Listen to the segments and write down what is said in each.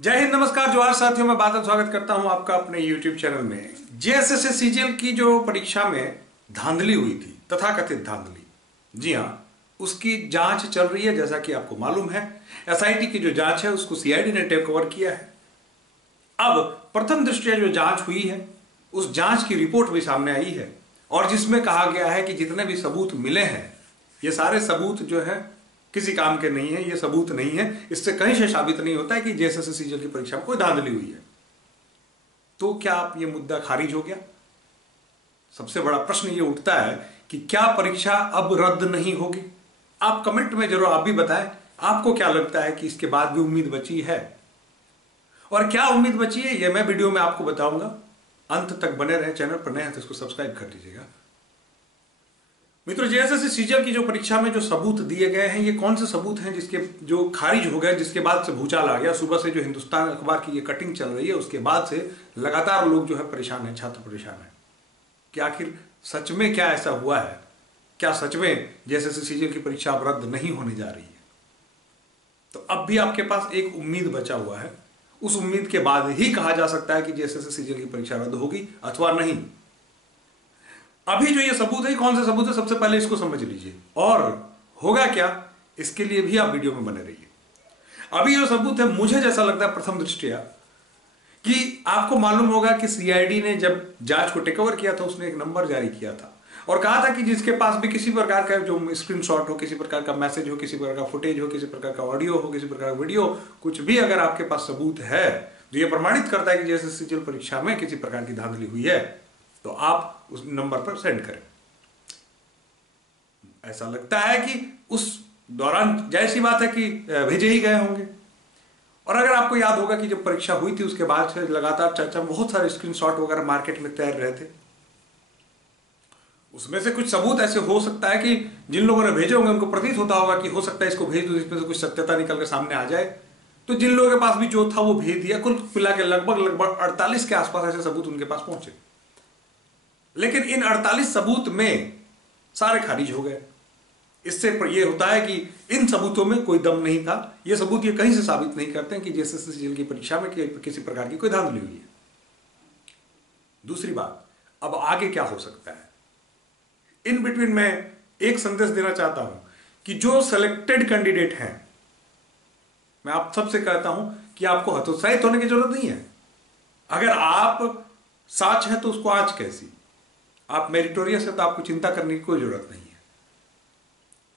जय हिंद, नमस्कार, जोहार साथियों। मैं बादल स्वागत करता हूं आपका अपने YouTube चैनल में। जेएसएससी सीजीएल की जो परीक्षा में धांधली हुई थी, तथाकथित धांधली, जी हां, उसकी जांच चल रही है। जैसा कि आपको मालूम है, एसआईटी की जो जांच है उसको सीआईडी ने टेक ओवर किया है। अब प्रथम दृष्टया जो जांच हुई है, उस जांच की रिपोर्ट भी सामने आई है और जिसमें कहा गया है कि जितने भी सबूत मिले हैं, ये सारे सबूत जो है किसी काम के नहीं है। ये सबूत नहीं है, इससे कहीं से साबित नहीं होता है कि जेएसएससी सीजीएल की परीक्षा में कोई धांधली हुई है। तो क्या आप ये मुद्दा खारिज हो गया? सबसे बड़ा प्रश्न ये उठता है कि क्या परीक्षा अब रद्द नहीं होगी? आप कमेंट में जरूर आप भी बताएं, आपको क्या लगता है कि इसके बाद भी उम्मीद बची है? और क्या उम्मीद बची है, ये मैं वीडियो में आपको बताऊंगा। अंत तक बने रहे। चैनल पर नए हैं तो इसको सब्सक्राइब कर लीजिएगा। मित्रों, जेएसएससी सीजीएल की जो परीक्षा में जो सबूत दिए गए हैं, ये कौन से सबूत हैं जिसके जो खारिज हो गए, जिसके बाद से भूचाल आ गया? सुबह से जो हिंदुस्तान अखबार की ये कटिंग चल रही है, उसके बाद से लगातार लोग जो है परेशान हैं, छात्र परेशान हैं कि आखिर सच में क्या ऐसा हुआ है? क्या सच में जेएसएससी सीजीएल की परीक्षा अब रद्द नहीं होने जा रही है? तो अब भी आपके पास एक उम्मीद बचा हुआ है। उस उम्मीद के बाद ही कहा जा सकता है कि जेएसएससी सीजीएल की परीक्षा रद्द होगी अथवा नहीं। अभी जो ये सबूत है, कौन से सबूत है, सबसे पहले इसको समझ लीजिए और होगा क्या, इसके लिए भी आप वीडियो में बने रहिए। अभी जो सबूत है, मुझे जैसा लगता है प्रथम दृष्टया कि आपको मालूम होगा कि सीआईडी ने जब जांच को टेक ओवर किया था, उसने एक नंबर जारी किया था और कहा था कि जिसके पास भी किसी प्रकार का जो स्क्रीनशॉट हो, किसी प्रकार का मैसेज हो, किसी प्रकार का फुटेज हो, किसी प्रकार का ऑडियो हो, किसी प्रकार का वीडियो, कुछ भी अगर आपके पास सबूत है जो ये प्रमाणित करता है कि जेएसएससी सीजीएल परीक्षा में किसी प्रकार की धांधली हुई है, तो आप उस नंबर पर सेंड करें। ऐसा लगता है कि उस दौरान जाहिर सी बात है कि भेजे ही गए होंगे। और अगर आपको याद होगा कि जब परीक्षा हुई थी, उसके बाद से लगातार चर्चा में बहुत सारे स्क्रीनशॉट वगैरह मार्केट में तैर रहे थे। उसमें से कुछ सबूत ऐसे हो सकता है कि जिन लोगों ने भेजे होंगे उनको प्रतीत होता होगा कि हो सकता है इसको भेज दो, इसमें से कुछ सत्यता निकल कर सामने आ जाए। तो जिन लोगों के पास भी जो था वो भेज दिया। कुल मिला के लगभग 48 के आसपास ऐसे सबूत उनके पास पहुंचे। लेकिन इन 48 सबूत में सारे खारिज हो गए। इससे यह होता है कि इन सबूतों में कोई दम नहीं था। ये सबूत ये कहीं से साबित नहीं करते हैं कि जेएसएससी सीजीएल की परीक्षा में किसी प्रकार की कोई धांधली हुई है। दूसरी बात, अब आगे क्या हो सकता है? इन बिटवीन में एक संदेश देना चाहता हूं कि जो सिलेक्टेड कैंडिडेट हैं, मैं आप सबसे कहता हूं कि आपको हतोत्साहित होने की जरूरत नहीं है। अगर आप साच है तो उसको आज कैसी, आप मेरिटोरियस है तो आपको चिंता करने की कोई जरूरत नहीं है।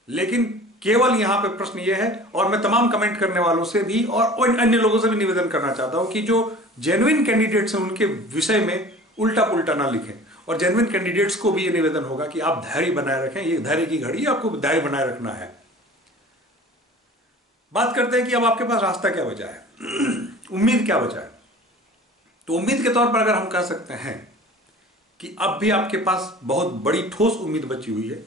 लेकिन केवल यहां पे प्रश्न यह है, और मैं तमाम कमेंट करने वालों से भी और अन्य लोगों से भी निवेदन करना चाहता हूं कि जो जेन्युइन कैंडिडेट्स हैं उनके विषय में उल्टा पुल्टा ना लिखें। और जेन्युइन कैंडिडेट्स को भी यह निवेदन होगा कि आप धैर्य बनाए रखें। ये धैर्य की घड़ी, आपको धैर्य बनाए रखना है। बात करते हैं कि अब आपके पास रास्ता क्या बचा है, उम्मीद क्या बचा है। तो उम्मीद के तौर पर अगर हम कह सकते हैं कि अब भी आपके पास बहुत बड़ी ठोस उम्मीद बची हुई है,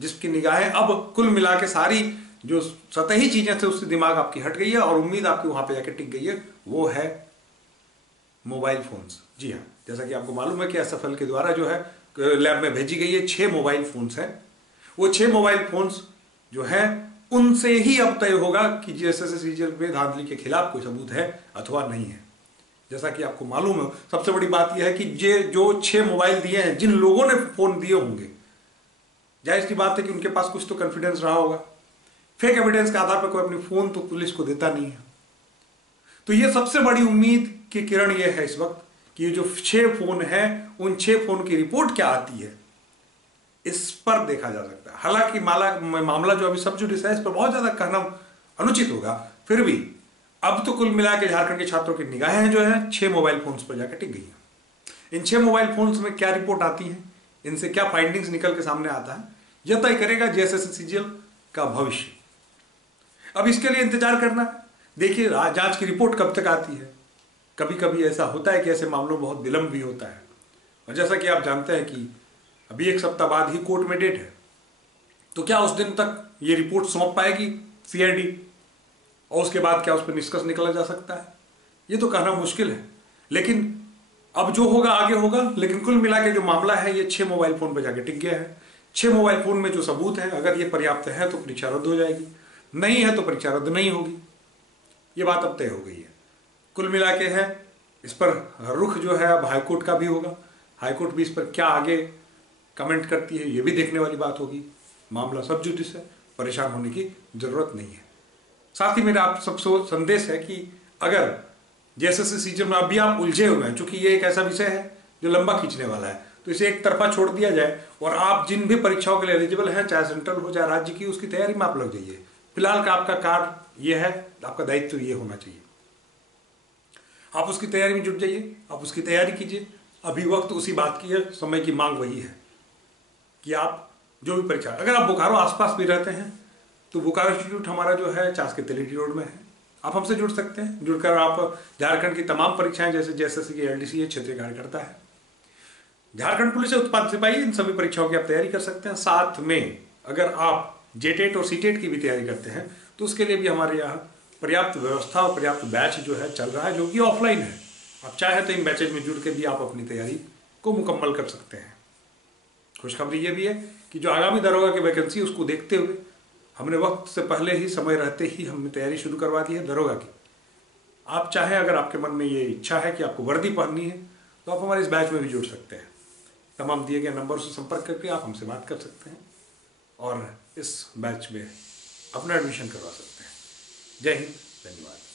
जिसकी निगाहें अब कुल मिला के सारी जो सतही चीजें थे उससे दिमाग आपकी हट गई है और उम्मीद आपकी वहां पे जाकर टिक गई है, वो है मोबाइल फोन्स। जी हाँ, जैसा कि आपको मालूम है कि एसएफएल के द्वारा जो है लैब में भेजी गई है 6 मोबाइल फोन्स हैं। वो 6 मोबाइल फोन्स जो है उनसे ही अब तय होगा कि जेएसएससी सीजीएल में धांधली के खिलाफ कोई सबूत है अथवा नहीं है। जैसा कि आपको मालूम है, सबसे बड़ी बात यह है कि ये जो 6 मोबाइल दिए हैं, जिन लोगों ने फोन दिए होंगे, जाहिर सी बात है कि उनके पास कुछ तो कॉन्फिडेंस रहा होगा। फेक एविडेंस के आधार पर कोई अपनी फोन तो पुलिस को देता नहीं है। तो ये सबसे बड़ी उम्मीद की किरण ये है इस वक्त कि ये जो 6 फोन है, उन 6 फोन की रिपोर्ट क्या आती है, इस पर देखा जा सकता है। हालांकि मामला जो अभी सब जुडिस है, इस पर बहुत ज्यादा कहना अनुचित होगा, फिर भी अब तो कुल मिला के झारखंड के छात्रों की निगाहें जो है 6 मोबाइल फोन्स पर जाकर टिक गई हैं। इन 6 मोबाइल फोन्स में क्या रिपोर्ट आती है, इनसे क्या फाइंडिंग्स निकल के सामने आता है, यह तय करेगा जेएसएससी सीजीएल का भविष्य। अब इसके लिए इंतजार करना है। देखिए जांच की रिपोर्ट कब तक आती है। कभी कभी ऐसा होता है कि ऐसे मामलों में बहुत विलंब भी होता है। और जैसा कि आप जानते हैं कि अभी 1 सप्ताह बाद ही कोर्ट में डेट है, तो क्या उस दिन तक ये रिपोर्ट सौंप पाएगी सीआईडी, और उसके बाद क्या उस पर निष्कर्ष निकला जा सकता है, ये तो कहना मुश्किल है। लेकिन अब जो होगा आगे होगा। लेकिन कुल मिला के जो मामला है, ये 6 मोबाइल फोन पर जाके टिक गया है। 6 मोबाइल फोन में जो सबूत है, अगर ये पर्याप्त है तो परीक्षा रद्द हो जाएगी, नहीं है तो परीक्षा रद्द नहीं होगी। ये बात अब तय हो गई है। कुल मिला के है, इस पर रुख जो है अब हाईकोर्ट का भी होगा। हाईकोर्ट भी इस पर क्या आगे कमेंट करती है ये भी देखने वाली बात होगी। मामला सब जुडिस है, परेशान होने की जरूरत नहीं है। साथ ही मेरा आप सबसे संदेश है कि अगर जेएसएससी सीजन में अभी आप उलझे हुए हैं, चूंकि ये एक ऐसा विषय है जो लंबा खींचने वाला है, तो इसे एक तरफा छोड़ दिया जाए और आप जिन भी परीक्षाओं के लिए एलिजिबल हैं, चाहे सेंट्रल हो चाहे राज्य की, उसकी तैयारी में आप लग जाइए। फिलहाल का आपका कार्य ये है, आपका दायित्व ये होना चाहिए, आप उसकी तैयारी में जुट जाइए, आप उसकी तैयारी कीजिए। अभी वक्त उसी बात की है, समय की मांग वही है कि आप जो भी परीक्षा, अगर आप बोकारो आसपास भी रहते हैं तो बोकारो इंस्टीट्यूट हमारा जो है चास के तेलिटी रोड में है, आप हमसे जुड़ सकते हैं। जुड़कर आप झारखंड की तमाम परीक्षाएं जैसे जेएसएससी की एलडीसी है, क्षेत्रीय कार्यकर्ता है, झारखंड पुलिस उत्पाद सिपाही, इन सभी परीक्षाओं की आप तैयारी कर सकते हैं। साथ में अगर आप जेटेट और सीटेट की भी तैयारी करते हैं तो उसके लिए भी हमारे यहाँ पर्याप्त व्यवस्था और पर्याप्त बैच जो है चल रहा है, जो कि ऑफलाइन है। आप चाहे तो इन बैचेज में जुड़ के भी आप अपनी तैयारी को मुकम्मल कर सकते हैं। खुशखबरी ये भी है कि जो आगामी दरोगा की वैकेंसी उसको देखते हुए हमने वक्त से पहले ही, समय रहते ही हमने तैयारी शुरू करवा दी है दरोगा की। आप चाहें, अगर आपके मन में ये इच्छा है कि आपको वर्दी पहननी है तो आप हमारे इस बैच में भी जुड़ सकते हैं। तमाम दिए गए नंबर से संपर्क करके आप हमसे बात कर सकते हैं और इस बैच में अपना एडमिशन करवा सकते हैं। जय हिंद, धन्यवाद।